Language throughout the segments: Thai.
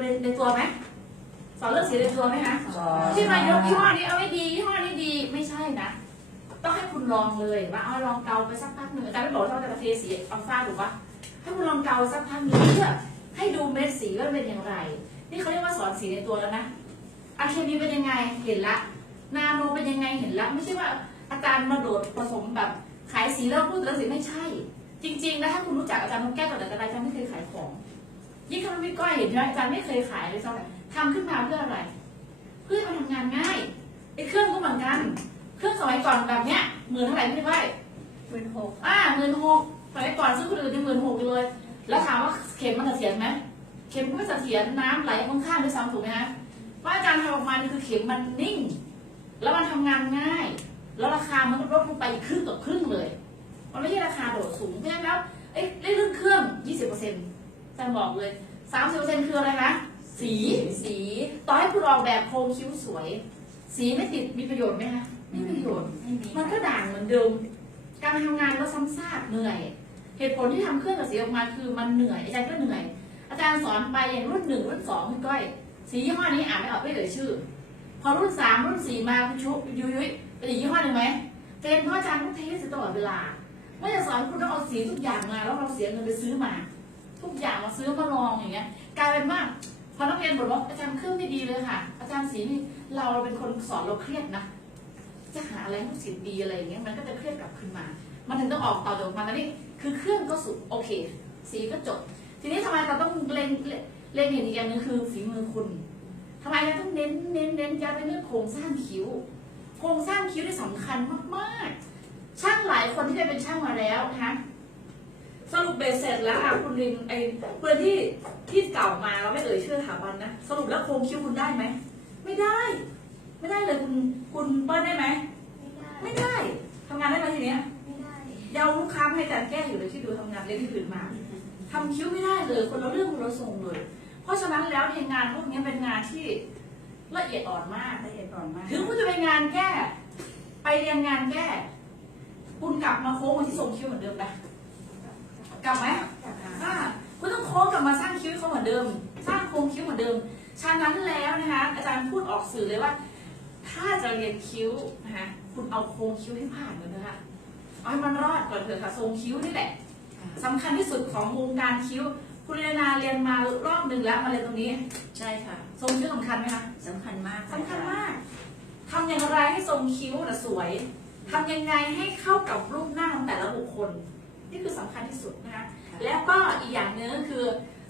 ในในตัวไหมสอนเรื่องสีในตัวไหมคะสอนที่มายกยี่ห้อนี้เอาไว้ดียี่ห้อนี้ดีไม่ใช่นะ ต้องให้คุณลองเลยว่าเอาลองเกาไปสักพักหนึ่งอาจารย์ไม่บอกว่าเราจะเทสีอัลฟาถูกปะให้คุณลองเกาสักพักหนึ่งเพื่อให้ดูเม็ดสีว่าเป็นอย่างไร นี่เขาเรียกว่าสอนสีในตัวแล้วนะอะเคมีเป็นยังไงเห็นละ นาโนเป็นยังไงเห็นละ ไม่ใช่ว่าอาจารย์มาโดดผสมแบบขายสีแล้วพูดแต่ละสีไม่ใช่ จริงๆนะถ้าคุณรู้จักอาจารย์นกแก้วแต่แต่อาจารย์ไม่เคยขายของ ยิ่งคำพี่ก้อยเห็นใช่ไหมอาจารย์ไม่เคยขายเลยซ้ำทำขึ้นมาเพื่ออะไร เพื่อให้มันทำงานง่ายไอ้เครื่องก็เหมือนกัน เครื่องสมัยก่อนแบบเนี้ยหมื่นเท่าไหร่พี่ก้อยหมื่นหกอ่าหมื่นหกสมัยก่อนซื้อคนอื่นยังหมื่นหกอยู่เลย แล้วถามว่าเข็มมันเสถียรไหมเข็มก็ไม่เสถียรน้ำไหลค่อนข้างด้วยซ้ำถูกไหมฮะว่าอาจารย์ทำออกมานี่คือเข็มมันนิ่ง แล้วมันทำงานง่าย แล้วราคามันก็ลดลงไปครึ่งต่อครึ่งเลย มันไม่ใช่ราคาโดดสูงเพราะฉะนั้นแล้วเอ้ยเรื่องเครื่อง20%อาจา รย์บอกเลย30%คืออะไรคะสี สีต่อให้คุณออกแบบโครงคิ้วสวย สีไม่ติดมีประโยชน์ไหมคะไม่มีประโยชน์ ไม่มีมันก็ด่างเหมือนเดิม การทำงานก็ซ้ำซากเหนื่อย เหตุผลที่ทำเครื่องกับสีออกมาคือมันเหนื่อยอาจารย์ก็เหนื่อย อาจารย์สอนไปอย่างรุ่นหนึ่งรุ่นสองคุณก้อย สียี่ห้อนี้อ่านไม่ออกไม่เอ่ยชื่อ พอรุ่นสามรุ่นสี่มาคุณชุยุยยุยเป็นอีกยี่ห้อหนึ่งไหมเป็นเพราะอาจารย์ต้องเทสตลอดเวลาเมื่อจะสอนคุณต้องเอาสีทุกอย่างมาแล้วเราเสียเงินไปซื้อมา ทุกอย่างมาซื้อมาลองอย่างเงี้ยกลายเป็นว่าพอนักเรียนบ่นว่าอาจารย์เครื่องไม่ดีเลยค่ะ อาจารย์สีนี่เราเป็นคนสอนเราเครียดนะจะหาอะไรให้สิทธิ์ดีอะไรอย่างเงี้ยมันก็จะเครียดกลับขึ้นมา มันถึงต้องออกต่อจากมาแล้วนี่คือเครื่องก็สุดโอเค สีก็จบ ทีนี้ทำไมเราต้องเล็งเล็งเห็นอีกอย่างนึงคือฝีมือคุณทำไมเราต้องเน้นเน้นเน้นย้ำไปเรื่องโครงสร้างคิ้ว โครงสร้างคิ้วที่สำคัญมากๆ ช่างหลายคนที่ได้เป็นช่างมาแล้วนะคะ สรุปเบสเสร็จแล้วค่ะคุณลินไอ้เพื่อนที่ที่เก่ามาเราไม่เอ่ยชื่อสถาบันนะสรุปแล้วโครงคิ้วคุณได้ไหมไม่ได้ ไม่ได้เลยคุณคุณเปิ้ลได้ไหมไม่ได้ไม่ได้ทำงานได้ไหมทีเนี้ยไม่ได้เดาลูกค้าให้อาจารย์แก้อยู่เลยที่ดูทำงานเล็กที่อื่นมาทำคิ้วไม่ได้เลยคนละเรื่องคนละทรงเลย เพราะฉะนั้นแล้วเนี่ยงานพวกนี้เป็นงานที่ละเอียดอ่อนมากละเอียดอ่อนมาก ถึงคุณจะไปงานแก้ ไปเรียนงานแก้ คุณกลับมาโค้งมาที่ทรงคิ้วเหมือนเดิมไป กลับไหมจากอ่าอ่าคุณต้องโค้งกลับมาสร้างคิ้วให้เขาเหมือนเดิม สร้างโครงคิ้วเหมือนเดิมฉะนั้นแล้วนะคะ อาจารย์พูดออกสื่อเลยว่า ถ้าจะเรียนคิ้วนะคะคุณเอาโครงคิ้วให้ผ่านก่อนเถอะค่ะเอาให้มันรอดก่อนเถอะค่ะทรงคิ้วนี่แหละสำคัญที่สุดของวงการคิ้ว คุณเรียนนาเรียนมารอบหนึ่งแล้วมาเรียนตรงนี้ใช่ค่ะ ทรงคิ้วสำคัญไหมคะสำคัญมากสำคัญมากทำอย่างไรให้ทรงคิ้วน่ะสวยทำยังไงให้เข้ากับรูปหน้าของแต่ละบุคคล นี่คือสำคัญที่สุดนะคะแล้วก็อีกอย่างหนึงก็คือ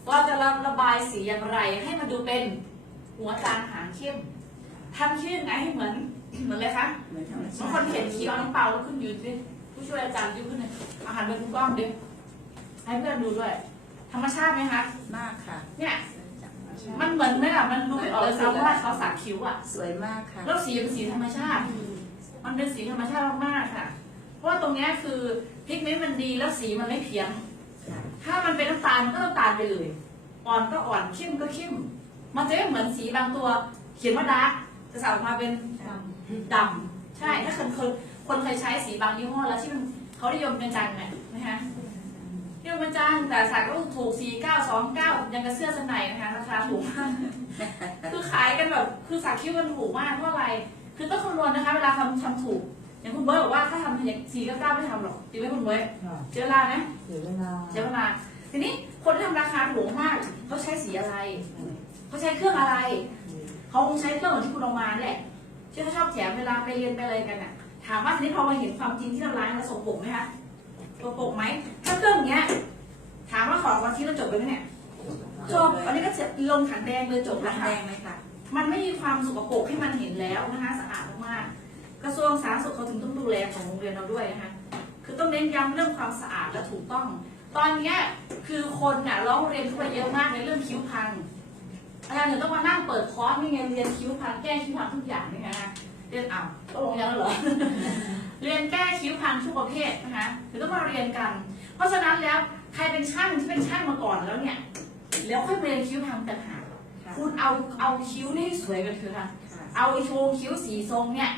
เราจะระบายสีอย่างไร ให้มันดูเป็นหัวจางหางเข้มทำคิ้วยังไงให้เหมือนเหมือนเลยคะเหมือนธรรมชาบางติคนเขียนคิ้วเอาน้ำเปล่าแล้วขึ้นยืนดิผู้ช่วยอาจารย์ยืนขึ้นเลยอาหารเป็นกล้องดิให้เพื่อนดูด้วย ธรรมชาติไหมคะมากค่ะเนี่ยจากธรรมชาติมันเหมือนไหมล่ะ มันดูไม่ออกเลยซ้ำว่าเขาสักคิ้วอะสวยมากค่ะ แล้วสีเป็นสีธรรมชาติ มันเป็นสีธรรมชาติมากๆค่ะ เพราะว่าตรงเนี้ยคือ พิกเมนต์มันดีแล้วสีมันไม่เพี้ยนค่ะถ้ามันเป็นน้ำตาลมันก็น้ำตาลไปเลย อ่อนก็อ่อนเข้มก็เข้ม มันจะไม่เหมือนสีบางตัว เขียนว่าดาร์กจะสั่งมาเป็นดำใช่ ถ้าคนคนคนเคยใช้สีบางยี่ห้อแล้วที่มันเขานิยมเป็นจังไหมนะคะนิยมเป็นจังแต่สักก็ถูกสี่เก้าสองเก้ายังกับเสื้อชั้นในนะคะราคาถูกมากคือขายกันแบบคือสักคิ้วกันถูกมากเพราะอะไร คือต้องคำนวณนะคะ เวลาทำทำถูก อย่างคุณเบิร์ตบอกว่าถ้าทำอย่างสี่เก้าเก้าไม่ทำหรอกจริงไหมคุณเบิร์ตเจอเวลาไหมเสียเวลาเสียเวลาทีนี้คนที่ทำราคาถูกมากเขาใช้สีอะไรเขาใช้เครื่องอะไรเขาคงใช้เครื่องเหมือนที่คุณเอามาแหละที่เขาชอบแถมเวลาไปเรียนไปอะไรกันน่ะ ถามว่าทีนี้พอมาเห็นความจริงที่เราล้างแล้วสกปรกไหมคะสกปรกไหมถ้าเครื่องอย่างเงี้ย ถามว่าขอวันที่เราจบไปไหมเนี่ยจบอันนี้ก็จะลงถังแดงเลยจบรัแล้วงค่ะแดงไหมคะมันไม่มีความสกปรกให้มันเห็นแล้วนะคะสะอาดมากๆ กระทรวงสาธารณสุขเขาถึงต้องดูแลของโรงเรียนเราด้วยนะคะคือต้องเน้นย้ำเรื่องความสะอาดและถูกต้อง ตอนเนี้ยคือคนน่ะร้องเรียนเข้าไปเยอะมากในเรื่องคิ้วพังอาจารย์ถึงต้องมานั่งเปิดคอร์สนี่ไงเรียนคิ้วพังแก้คิ้วพังทุกอย่างนี่นะคะเรียนอ้าวตกลงยังแล้วเหรอเรียนแก้คิ้วพังทุกประเภทนะคะถึงต้องมาเรียนกัน เพราะฉะนั้นแล้วใครเป็นช่างที่เป็นช่างมาก่อนแล้วเนี่ยแล้วค่อยมาเรียนคิ้วพังต่างหากค่ะคุณเอาเอาคิ้วนี่ให้สวยกันเถอะค่ะค่ะเอาไอ้โชว์คิ้วสีทรงเนี่ย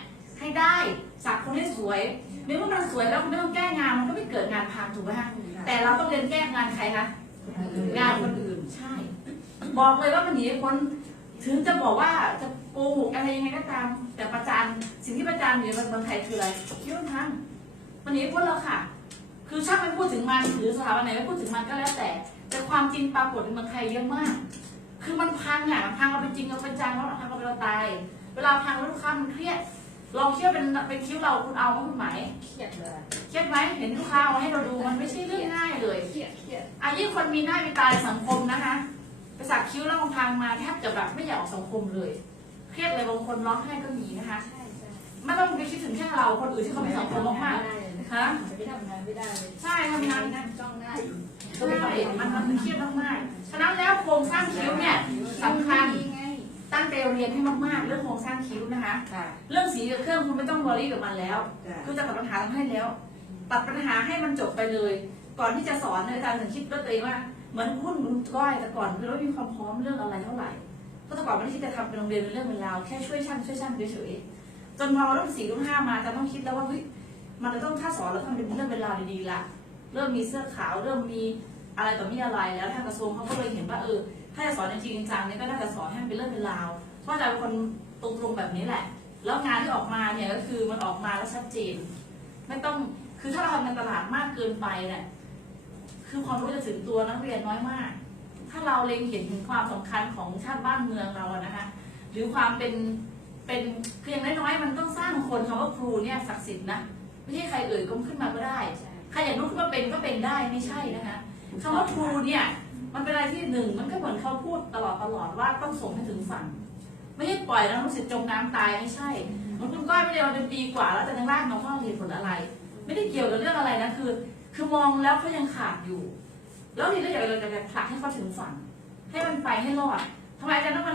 ให้ได้สักคนให้สวยเมื่อมันสวยแล้วคุณไม่ต้องแก้งานมันก็ไม่เกิดงานพังถูกไหมฮะแต่เราต้องเรียนแก้งานใครคะงานคนอื่นใช่ บอกเลยว่ามันหนีไม่พ้นถึงจะบอกว่าจะโกหกอะไรยังไงก็ตาม แต่ประจานสิ่งที่ประจานอยู่ในเมืองไทยคืออะไรคิดว่าทางมันหนีไม่พ้นแล้วค่ะ คือช่างไม่พูดถึงมันหรือสถาบันไหนไม่พูดถึงมันก็แล้วแต่ แต่ความจริงปรากฏในเมืองไทยเยอะมาก คือมันพังอะมันพังเอาเป็นจริงเอาเป็นจังแล้วมันพังเอาเป็นเราตาย เวลาพังแล้วลูกค้ามันเครียด ลองเชื่อเป็นเป็นคิ้วเราคุณเอาไหมคุณไหมเครียดเลยเครียดไหมเห็นลูกค้าเอามาให้เราดูมันไม่ใช่เรื่องง่ายเลยเครียดเครียดอายิ่งคนมีหน้ามีตาในสังคมนะคะไปสักคิ้วแล้วมันพังมาแทบจะแบบไม่อยากออกสังคมเลย เครียดเลยบางคนร้องไห้ก็มีนะคะใช่ใช่ไม่ต้องไปคิดถึงแค่เราคนอื่นที่เขาไม่สังคมมากๆฮะไม่ทำงานไม่ได้เลยใช่ทำงานนั่งจ้องหน้าอยู่ใช่มันมันเครียดมากๆฉะนั้นแล้วโครงสร้างคิ้วเนี่ยสำคัญไง ตั้งใจเรียนให้มากๆ เรื่องโครงสร้างคิ้วนะคะ ค่ะ เรื่องสีกับเครื่องคุณไม่ต้องวอรี่กับมันแล้ว จ้ะ คือจะตัดปัญหาทำให้แล้ว ตัดปัญหาให้มันจบไปเลย ก่อนที่จะสอนเนี่ยอาจารย์ถึงคิดด้วยตัวเองว่าเหมือนหุ้นคุณก้อยแต่ก่อนคือเราไม่มีความพร้อมเรื่องอะไรเท่าไหร่เพราะแต่ก่อนไม่ได้คิดจะทำเป็นโรงเรียนเป็นเรื่องเป็นราวแค่ช่วยช่างช่วยช่างเฉยๆจนพอรุ่นสี่รุ่นห้ามาอาจารย์ต้องคิดแล้วว่าเฮ้ยมันจะต้องถ้าสอนเราต้องเป็นเรื่องเป็นราวดีๆละเริ่มมีเสื้อขาวเริ่มมีอะไรต่อมีอะไรแล้วทางกระทรวงเขาก็เลยเห็นว่าเออ ถ้าจะสอนจริงจังเนี่ยก็น่าจะสอนให้มันเป็นเรื่องเป็นราวเพราะอาจารย์เป็นคนตรงๆแบบนี้แหละ แล้วงานที่ออกมาเนี่ยก็คือมันออกมาแล้วชัดเจน ไม่ต้องคือถ้าเราทำในตลาดมากเกินไปเนี่ยคือความรู้จะถึงตัวนักเรียนน้อยมาก ถ้าเราเล็งเห็นถึงความสำคัญของชาติบ้านเมืองเราอะนะคะหรือความเป็นเป็นเพียางน้อยๆมันต้องสร้างคนคำว่าครูเนี่ยศักดิ์สิทธิ์นะไม่ใช่ใครเอ่ยก็ขึ้นมาก็ได้ใครอยากรู้ขึ้นมาเป็นก็เป็นได้ไม่ใช่นะคะคำว่าครูเนี่ย มันเป็นอะไรที่หนึ่งมันก็เหมือนเขาพูดตลอดตลอดว่าต้องส่งให้ถึงฝั่ง ไม่ใช่ปล่อยแล้วรู้สึกจมน้ำตายไม่ใช่มันคุณก้อยไม่ได้มาเป็นปีกว่า แล้วแต่ยังร่างมาเพราะเหตุผลอะไร ไม่ได้เกี่ยวกับเรื่องอะไรนะคือ คือมองแล้วเขายังขาดอยู่ แล้วทีก็อยากเราจะผลักให้เขาถึงฝั่งให้มันไปให้รอดทำไมอาจารย์ต้อง